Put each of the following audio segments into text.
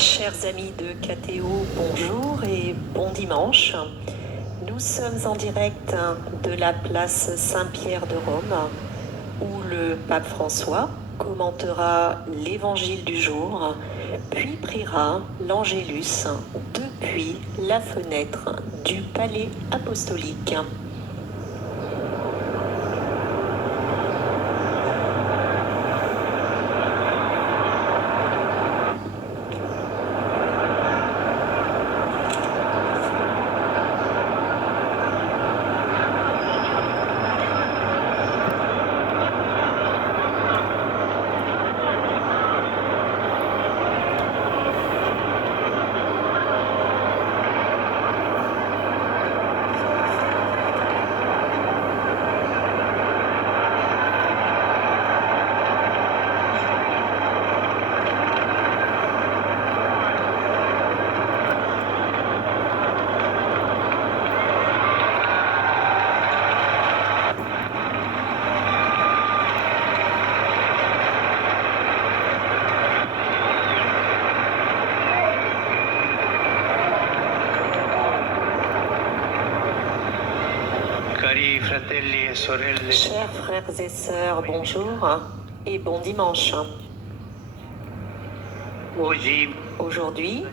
Chers amis de KTO, bonjour et bon dimanche. Nous sommes en direct de la place Saint-Pierre de Rome, où le pape François commentera l'évangile du jour, puis priera l'Angélus depuis la fenêtre du palais apostolique. Chers frères et sœurs, bonjour et bon dimanche. Aujourd'hui,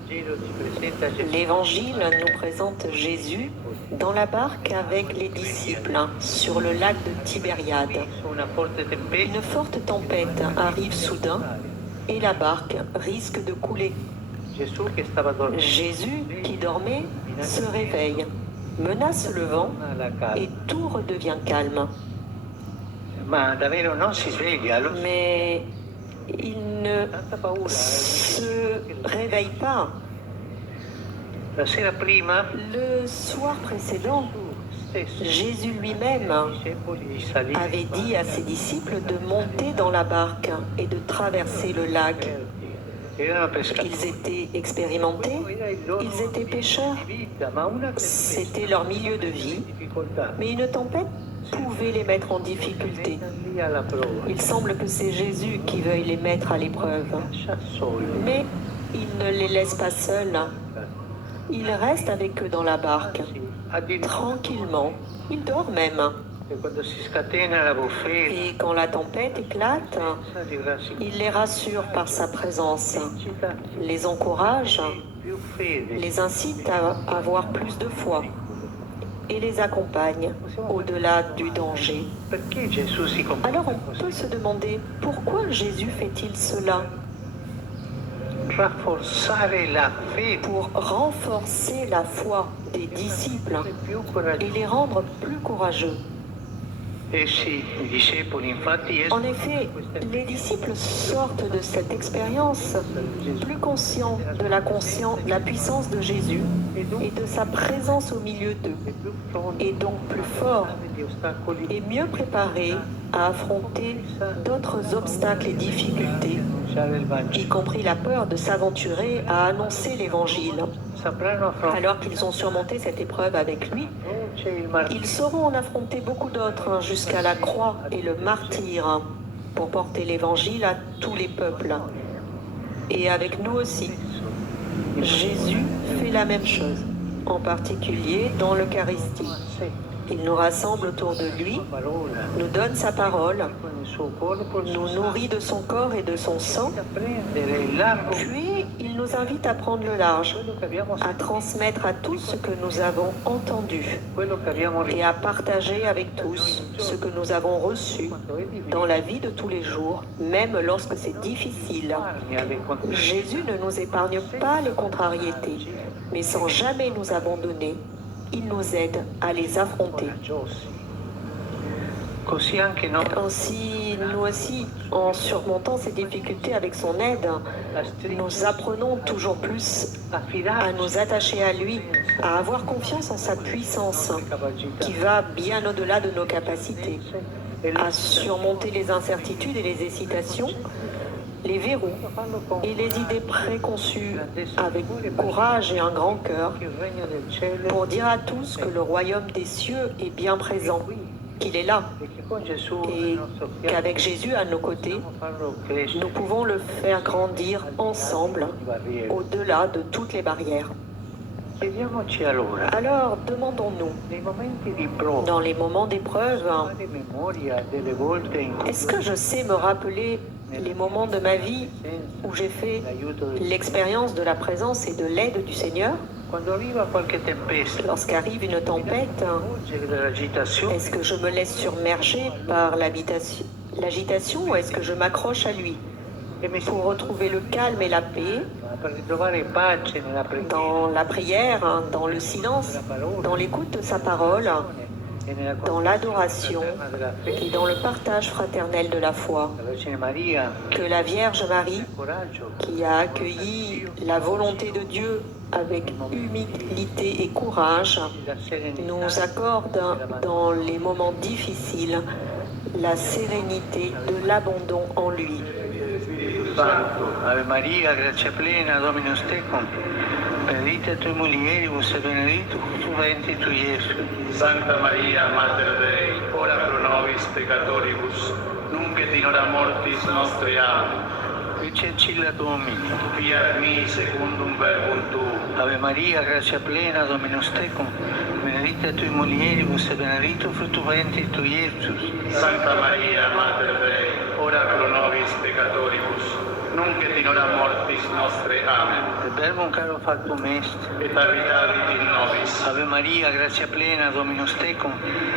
l'Évangile nous présente Jésus dans la barque avec les disciples sur le lac de Tibériade. Une forte tempête arrive soudain et la barque risque de couler. Jésus, qui dormait, se réveille, menace le vent et tout redevient calme. Mais il ne se réveille pas. Le soir précédent, Jésus lui-même avait dit à ses disciples de monter dans la barque et de traverser le lac. Ils étaient expérimentés, ils étaient pécheurs, c'était leur milieu de vie, mais une tempête pouvait les mettre en difficulté. Il semble que c'est Jésus qui veuille les mettre à l'épreuve, mais il ne les laisse pas seuls. Il reste avec eux dans la barque, tranquillement, il dort même. Et quand la tempête éclate, il les rassure par sa présence, les encourage, les incite à avoir plus de foi et les accompagne au-delà du danger. Alors on peut se demander pourquoi Jésus fait-il cela ? Pour renforcer la foi des disciples et les rendre plus courageux. En effet, les disciples sortent de cette expérience plus conscients de la puissance de Jésus et de sa présence au milieu d'eux, et donc plus forts et mieux préparés à affronter d'autres obstacles et difficultés, y compris la peur de s'aventurer à annoncer l'Évangile. Alors qu'ils ont surmonté cette épreuve avec lui, ils sauront en affronter beaucoup d'autres jusqu'à la croix et le martyre pour porter l'Évangile à tous les peuples. Et avec nous aussi, Jésus fait la même chose, en particulier dans l'Eucharistie. Il nous rassemble autour de lui, nous donne sa parole, nous nourrit de son corps et de son sang, puis il nous invite à prendre le large, à transmettre à tous ce que nous avons entendu et à partager avec tous ce que nous avons reçu dans la vie de tous les jours, même lorsque c'est difficile. Jésus ne nous épargne pas les contrariétés, mais sans jamais nous abandonner. Il nous aide à les affronter. Ainsi, nous aussi, en surmontant ces difficultés avec son aide, nous apprenons toujours plus à nous attacher à lui, à avoir confiance en sa puissance, qui va bien au-delà de nos capacités, à surmonter les incertitudes et les hésitations, les verrous et les idées préconçues avec courage et un grand cœur pour dire à tous que le royaume des cieux est bien présent qu'il est là et qu'avec Jésus à nos côtés, nous pouvons le faire grandir ensemble au-delà de toutes les barrières. Alors, demandons-nous, dans les moments d'épreuve, est-ce que je sais me rappeler les moments de ma vie où j'ai fait l'expérience de la présence et de l'aide du Seigneur? Lorsqu'arrive une tempête, est-ce que je me laisse submerger par l'agitation ou est-ce que je m'accroche à lui pour retrouver le calme et la paix dans la prière, dans le silence, dans l'écoute de sa parole, dans l'adoration et dans le partage fraternel de la foi? Que la Vierge Marie, qui a accueilli la volonté de Dieu avec humilité et courage, nous accorde dans les moments difficiles la sérénité de l'abandon en lui. Ave Maria, grazia plena, Dominus tecum, benedicta tui mulieribus et benedictus fructus ventris tui, Iesus. Santa Maria, Mater Dei, ora pro nobis peccatoribus, nunc et in hora mortis nostre. Amen. Ecce ancilla Domini. Fiat mi secundum verbum tuum. Ave Maria, grazia plena, Dominus tecum, benedicta tui mulieribus et benedictus fructus ventris tui, Iesus. Santa Maria, Mater Dei, ora pro nobis peccatoribus, nunc et in hora mortis nostre. Amen. Et verbum caro factum est, Et habitavit in nobis. Ave Maria, grazia plena, Dominus tecum,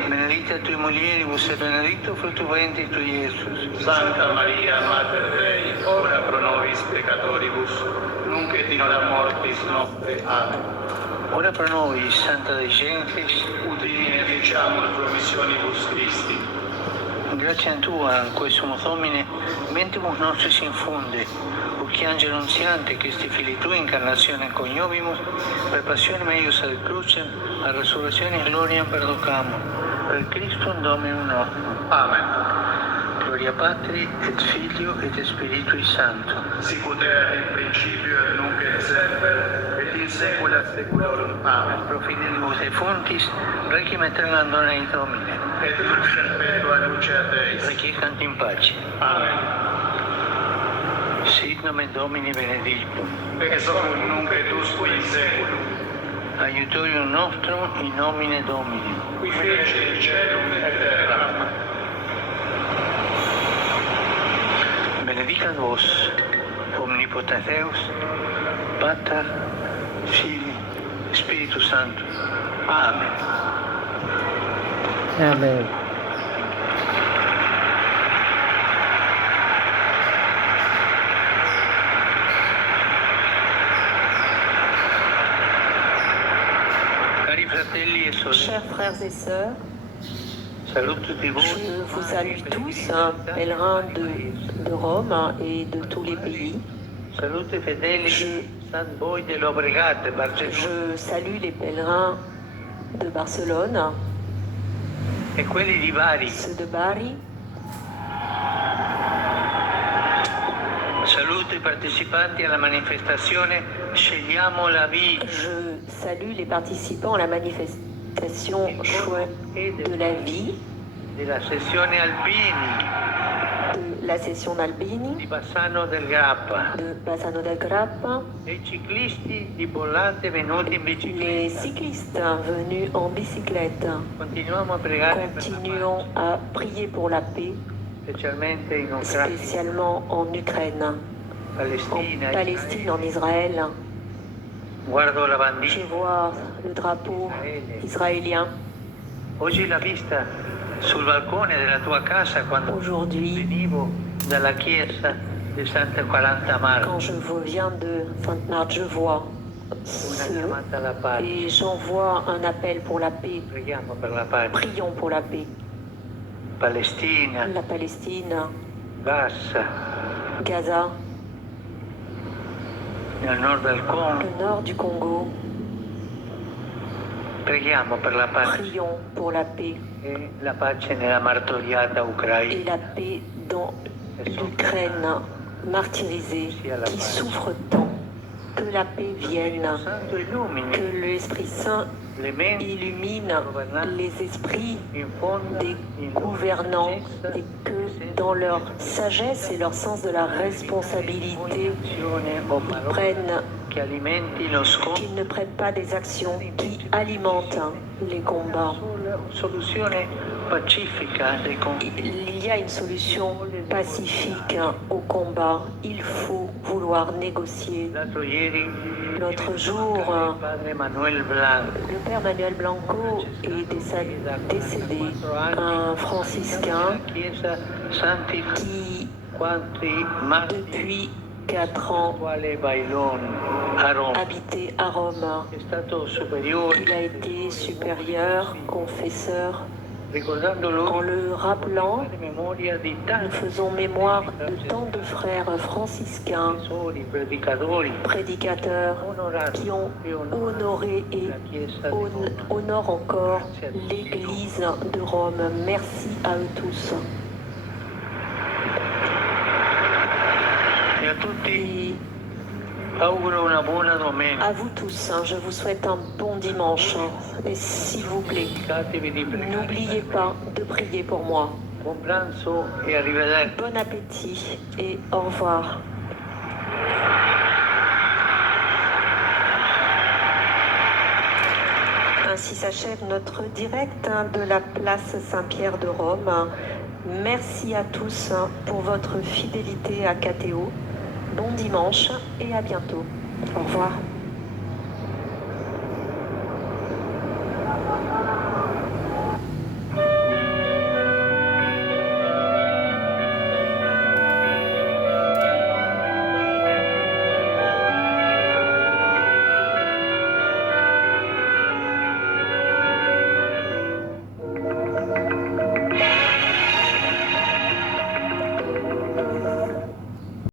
benedicta tui mulieribus et benedictus fructus ventris tui, Iesus. Santa Maria, Mater Dei, ora pro nobis peccatoribus, nunc et in hora mortis nostre. Amen. Ora pro nobis, Santa Dei Gentes, Ut in efficiamur promissionibus Christi. gratia tua, quesumus Domine, mentibus nostris infunde, uc angelo nuntiante, Christi Filii Tui, incarnationem coniovimus, per passionem eius ad crucem, a resurrectionis gloriam perducamur, per Christum Dominum nostrum. Amen. Gloria Patri, et Filio, et Spiritui Sancto. Sic ut erat in principio et nunc et semper, et in saecula saeculorum. Amen. Pro fidelibus defuntis, requiem aeternam dona ei Domine. Et lux perpetua luceat eis. Requiescant in pace. Amen. Sit nomen Domini benedictum. Ex hoc nunc et usque in saeculum. Aiutorium nostrum in nomine Domini. Qui fece caelum et terram. Benedicat vos, omnipotens Deus, Pater, Filii, Spiritus Sanctus. Amen. Amen. Cari fratelli e sorelle, Chers frères et sœurs, saluto tutti voi. je vous salue tous, pèlerins de Rome et de tous les pays. Saluto i fedeli di San Boi dell'Obregate, Barcellona, Je salue les pèlerins de Barcelone, e quelli di Bari. ceux de Bari. Saluto i partecipanti alla manifestazione Scegliamo la vita. Je salue les participants à la manifestation Choix de la vie della sessione Alpini de la session d'Albini, di Bassano del Grappa, de Bassano del Grappa, dei ciclisti di Bollate venuti in les bicicletta. cyclistes venus en bicyclette. Continuiamo a pregare per la Continuons à prier pour la paix, pace, specialmente in Ucraina, spécialement en Ukraine, en Palestina, Palestine, en Israël. Guardo la Je bandiera. vois le drapeau israélien. Oggi l'ho vista sul balcone della tua casa quando Aujourd'hui, venivo dalla chiesa di Santa 40 Marco. quand je viens de Sainte-Marthe, je vois Una ce chiamata alla pace. et j'envoie un appel pour la paix. Preghiamo per la pace. Prions pour la paix. Palestina, La Palestine, Gaza, Gaza, nel nord del Congo. le nord du Congo. Preghiamo per la pace Prions pour la paix e la pace nella martoriata et Ucraina. la paix dans l'Ukraine martyrisée qui souffre tant. Que la paix vienne, Santo illumini que l'Esprit Saint le menti illumine les esprits infonda des in gouvernants et que dans leur sagesse et leur sens de la responsabilité, azione o ils parole prennent che alimenti lo scontro. qu'ils ne prennent pas des actions qui alimentent les combats. Soluzione pacifica dei conflitti. Il y a une solution pacifique au combat. Il faut vouloir négocier. L'altro ieri L'autre jour, padre Manuel Blanco, le père Manuel Blanco est décédé, un franciscain Chiesa Santi qui, quanti martiri depuis 4 ans, quale Bailon a Roma. habitait à Rome. È stato superiore, Il a été supérieur, confesseur. ricordando En lui le rappelant, memoria di nous tanti faisons mémoire de tant de frères franciscains, professori, predicatori, prédicateurs, onorati qui ont honoré et honorent encore l'Église de Rome. Merci à eux tous. e a tutti Et auguro una buona domenica. à vous tous, je vous souhaite un bon dimanche. Et s'il vous plaît, Ricordatevi di pregare. n'oubliez pas de prier pour moi. Buon pranzo e arrivederci. Bon appétit et au revoir. Ainsi s'achève notre direct de la place Saint-Pierre de Rome. Merci à tous pour votre fidélité à KTO. Bon dimanche et à bientôt. Au revoir.